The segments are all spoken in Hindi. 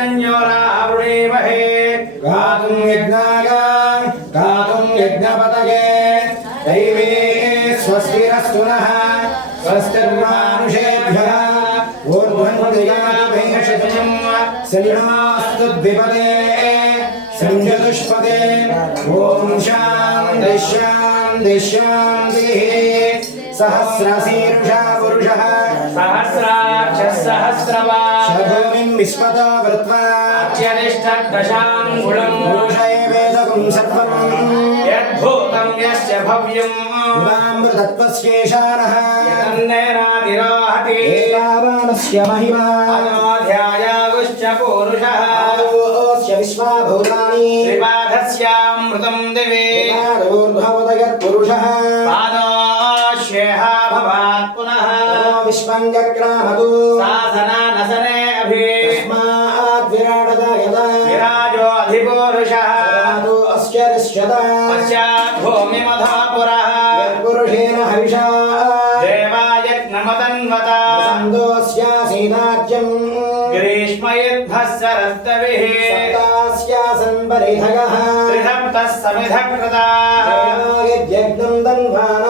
संयोरावृणीमहे गातुं गातुं दैवे स्वस्तिरस्तु नः, स्वस्तिर्मानुषेभ्यः। द्विपदे ॐ शान्ति शान्ति, शान्तिः। सहस्रशीर्षा पुरुषः सहस्राक्षः सहस्रवान् शभूमिं विश्वतो वृत्वा अत्यनिष्ठदशाङ्गुलम् पुरुष एवेदकं सर्वम् यद्भूतं यस्य भव्यम् गुणामृतत्वस्येषानः यन्नेनातिरोहति एतावानस्य महिमा अनोऽध्यायागुश्च पूरुषः आयोस्य विश्वाभूतानि त्रिपादस्यामृतम् दिवे विश्वं जग्रामतु साधनानसने अभि। तस्माद्विराडदायत विराजो अधिपूरुषः। साधु अस्य ऋष्यत पश्चात् भूमिमधापुरः। यत्पुरुषेण हविषा। देवायज्ञमतन्वता सन्दोऽस्यासीनाज्यम्। ग्रीष्मयद्भः सरस्तविः सप्तास्यासन् परिधयः त्रिसप्तः समिधकृताः। यज्ञं दन्वानाः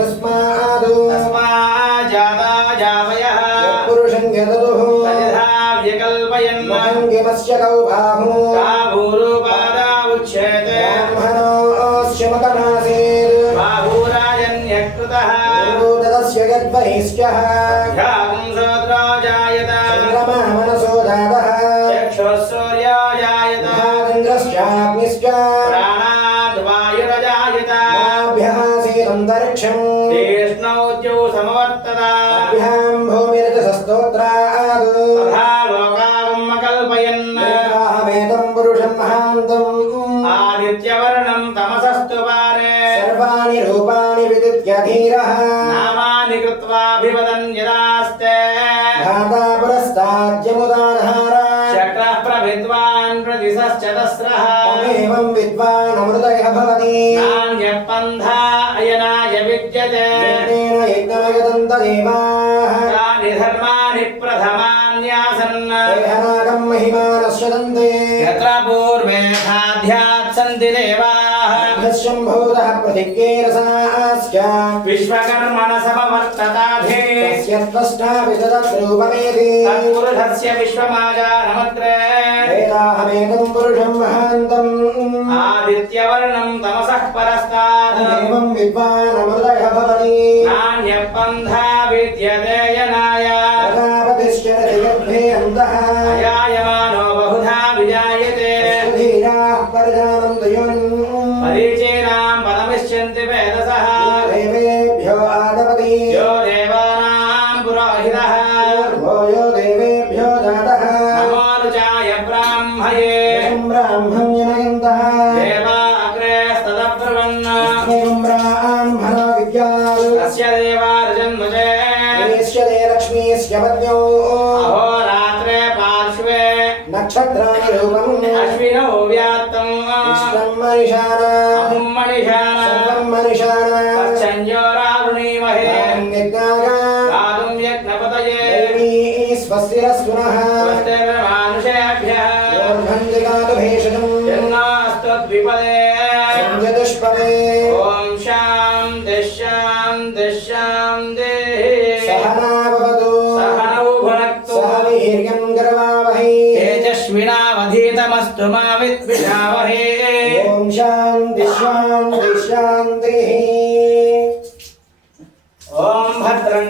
तस्मादु। तस्माज्जाता जावयः पुरुषं यदतुः तथा व्यकल्पयन् महङ्गिमस्य कौ बाहु बाहूरूपादा उच्यते ब्राह्मणोऽस्य मकनासीत् बाहूराजन्यकृतः। तदस्य यद्वहिष्यः ध्यापुंसोद्रो जायत चन्द्रमा నిత్యవర్ణం తమసస్తు వారే సర్వాణి రూపాణి విదిత్యధీరః నామాని కృత్వా అభివదన్ యదాస్తే ధాతా పురస్తాద్యముదాధార చక్రః ప్రవిద్వాన్ ప్రతిసశ్చతస్రః ఏవం విద్వాన్ అమృతయః భవతి నాణ్యః పంధా అయనాయ విద్యతే యజ్ఞేన యజ్ఞమగతం తదేవాః ప్రథమా देहनागं महिमानस्य दन्ते यत्र पूर्वे साध्यात् सन्ति देवाः शम्भूतः प्रतिज्ञेरसास्य विश्वकर्मण समवर्तताधे तस्य त्वष्टा वितदद्रूपमेति तत्पुरुषस्य विश्वमाजानमग्रे वेदाहमेकं पुरुषं महान्तम् आदित्यवर्णम् तमसः परस्तात् एवं विद्वानमृतयः भवति नान्यपन्था विद्यते एष्यते लक्ष्मीस्य पत्न्यो अहोरात्रे पार्श्वे नक्षत्राणि रूपम् अश्विनौ व्यात्तम् विश्वं मनिषाण अहुम् मणिषाण सर्वं मनिषाण तच्छञ्जोरावृणीमहे ॐ यज्ञाय गातुम् यज्ञपतये देवी स्वस्तिरस्पुनः स्वस्तिर्मानुषेभ्यः ओर्भञ्जिगातु भेषजम् यन्नास्त्वद्विपदे शान्ति। ॐ भद्रं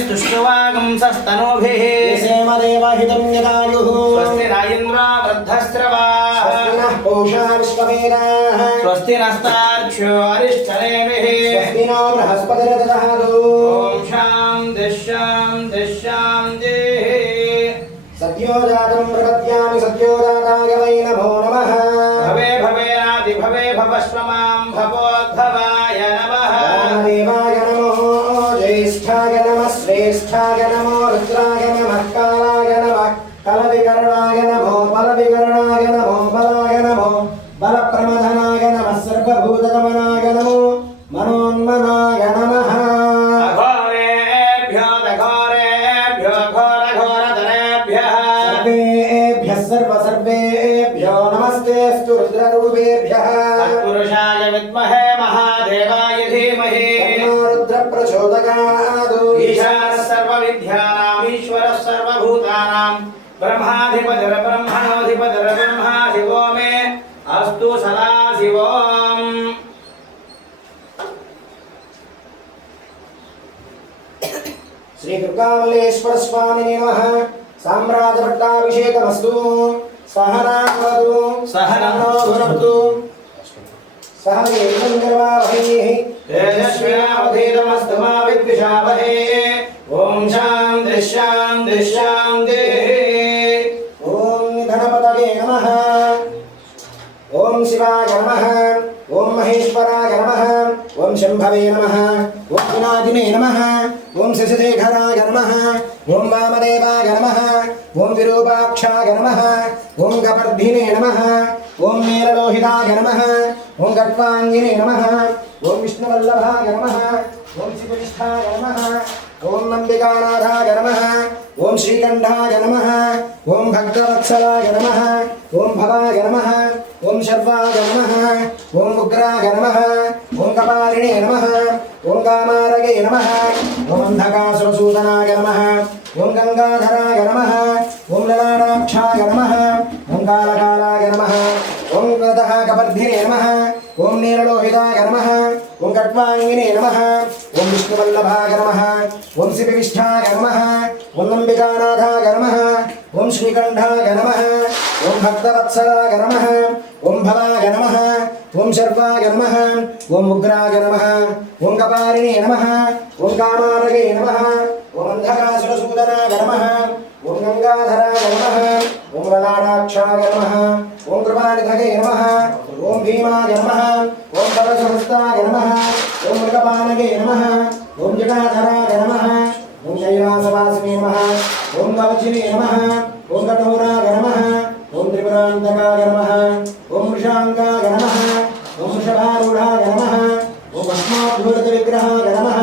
स्तुष्टुवागुंसस्तनूभिः सेमदेवहितं यदायुः स्वस्ति राजेन्द्रो वृद्धस्रवाः स्वस्ति नः पूषा विश्ववेदाः स्वस्ति नस्तार्क्ष्यो अरिष्ठनेमिः स्वस्ति नो बृहस्पतिर्दधातु ॐ शान्ति शान्ति शान्तिः। सद्यो जातं వృక్షాయ నమో రుద్రాయ నమ కాలాయ నమ కల వికరణాయ నమో బల వికరణాయ నమో బలాయ నమో బల ప్రమదనాయ నమ సర్వభూతగమనాయ నమో మనోన్మనాయ నమ సర్వేభ్య సర్వ సర్వేభ్యో श्रीदुर्गामल्लेश्वरस्वामिने नमः। साम्राजभट्टाभिषेकमस्तु सहनावतु सहनो भुनक्तु सह देवन्दर्वावहैः तेजस्विनावधीतमस्तु मा विद्विषावहे ॐ शान्तिः शान्तिः शान्तिः। ॐ धनपतये नमः। ॐ शिवाय नमः। ॐ महेश्वराय नमः। ॐ शम्भवे नमः। ॐ गुणादिने नमः। ఓం శశిశేఖరాయ నమ ఓం వామదేవాయ నమ ఓం విరూపాక్షాయ నమ ఓం గవర్ధినే నమ ఓం నీలలోహితాయ నమ ఓం గట్వాంగినే నమ ఓం విష్ణువల్లభాయ నమ ఓం శివనిష్ఠాయ నమ ఓం నంబికానాథాయ నమ ఓం శ్రీకంఠాయ నమ ఓం భక్తవత్సలాయ నమ ఓం భవాయ నమ ఓం శర్వాయ నమ ఓం ఉగ్రాయ నమ ఓం కపాలిణే నమ ఓం కామారగే నమ ఓం అంధకాసురసూదనాయ నమ ఓం గంగాధరాయ నమ ఓం లలాడాక్షాయ నమ ఓం కాలకాలాయ నమ ఓం గతః కపర్ధినే నమ ఓం నీరలోహితాయ నమ ఓం కట్వాంగినే నమ ఓం విష్ణువల్లభాయ నమ ఓం శివవిష్ఠాయ నమ ఓం నంబికానాథాయ నమ ఓం శ్రీకంఠాయ నమ ఓం భక్తవత్సలాయ నమ ఓం భవాయ నమ ఓం శర్వాయ నమ ఓం ఉగ్రాయ నమ ఓం కపాలినే నమ ఓం కామారగే నమ ఓం అంధకాసురసూదనాయ నమ ఓం గంగాధరాయ నమ ఓం లలాటాక్షాయ నమ ఓం కృపానిధగే నమ ఓం భీమాయ నమ ఓం పరసహస్తాయ నమ ఓం మృగపానగే నమ ఓం జటాధరాయ నమ ఓం శైలాసవాసినే నమ ఓం కవచినే నమ ఓం కఠోరాయ నమ ఓం త్రిపురాంతకాయ నమ पुरुषाङ्गाय नमः ॐ वृषभारूढाय नमः ॐ अस्माद्भूरतविग्रहाय नमः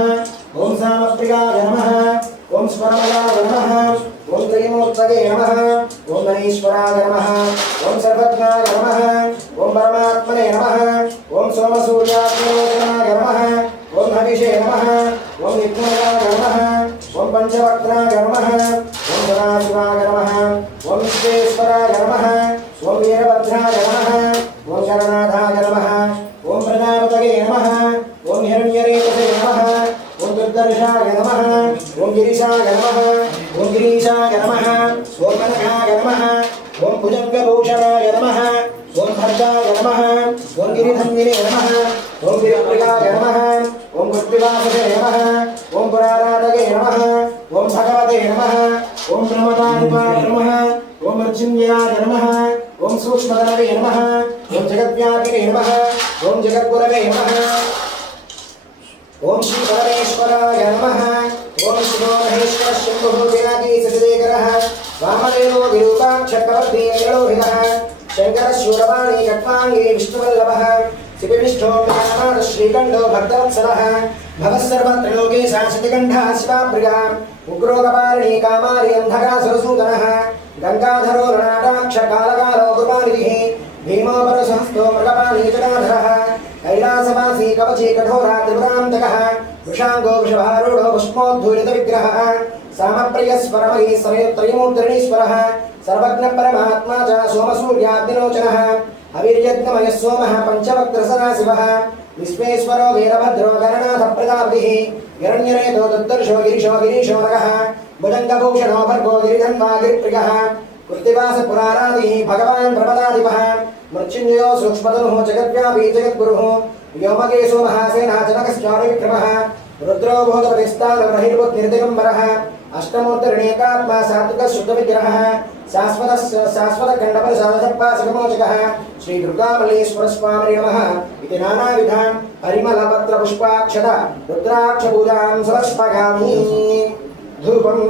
ॐ सामप्रियाय नमः ॐ स्वरमयाय नमः ॐ त्रिमूर्तये नमः ॐ मनीश्वराय नमः ॐ सर्वज्ञाय नमः ॐ परमात्मने नमः ॐ सोमसूर्यात्मलोचनाय नमः ॐ हविषे नमः ॐ विघ्नयाय नमः ॐ पञ्चवक्त्राय नमः ॐ सदाशिवाय नमः ॐ विश्वेश्वराय नमः ॐ वीरभद्राय ओंकाराणाधाय नमः ओम प्रजापतये नमः ओम हिरण्यरेतसे नमः ओम दुर्दर्शाय नमः ओम गिरिशाय नमः ओम गिरीशाय नमः ओम कनकाय नमः ओम भुजङ्गभूषणाय नमः ओम भर्गाय नमः ओम गिरिधन्विने नमः ओम गिरिप्रियाय नमः ओम गुप्तिवाससे नमः ओम पुराराधये नमः ओम भगवते नमः ओम प्रमदानुपाय नमः ओम मृत्युञ्जयाय नमः ఓం మృత్యుంజయాయ నమ ఓం సూక్ష్మధనవే నమ ఓం జగద్వ్యాపినే నమ ఓం జగద్గురవే నమ ఓం శ్రీ పరమేశ్వరాయ నమః ఓం శివో మహేశ్వర శంభో వినాయకీ సశేఖరః వామదేవో విరూపాక్షకవర్ధీనలోహితః శంకర శూరవాణి కట్వాంగి విష్ణువల్లభः శివవిష్ణో వినామాన శ్రీకంఠో భక్తవత్సలः భవः సర్వత్రలోకే శాశ్వతికంఠः శివాప్రియా ఉగ్రో కపాలినీ కామారి क्षकालकालो कृपानिधिः भीमापरसंस्थो मृगपानीचकाधरः कैलासवासी कवची कठोरः त्रिपुरान्तकः वृषाङ्गो वृषभारूढो पुष्पोद्धूरितविग्रहः सामप्रियस्वरमयि सरयत्रयमूर्तिरणीश्वरः सर्वज्ञपरमात्मा च सोमसूर्याग्निलोचनः, अविर्यज्ञमयः सोमः पञ्चवक्त्रसदाशिवः, विश्वेश्वरो वीरभद्रो गणनाथप्रदाब्धिः हिरण्यरेतो दत्तर्षो गिरिशो गिरीशो भुजङ्गभूषणो भर्गो गिरिधन्वा गिरिप्रियः कृत्तिवासपुरारादिः भगवान् प्रमदादिपः मृत्युञ्जयो सूक्ष्मतनुः जगद्व्यापी जगद्गुरुः। व्योमकेशो महासेनाजनकश्चारुविक्रमः रुद्रो भूतपतिस्तानरहिर्बुद्धिर्दिगम्बरः अष्टमूर्तिर्णेकात्मा सात्विकः शुद्धविग्रहः शाश्वतः शाश्वतखण्डपरिसादसप्पासकमोचकः श्रीदुर्गामल्लेश्वरस्वामिने नमः इति नानाविधान् परिमलपत्रपुष्पाक्षत रुद्राक्षपूजां समर्पयामि। धूपम्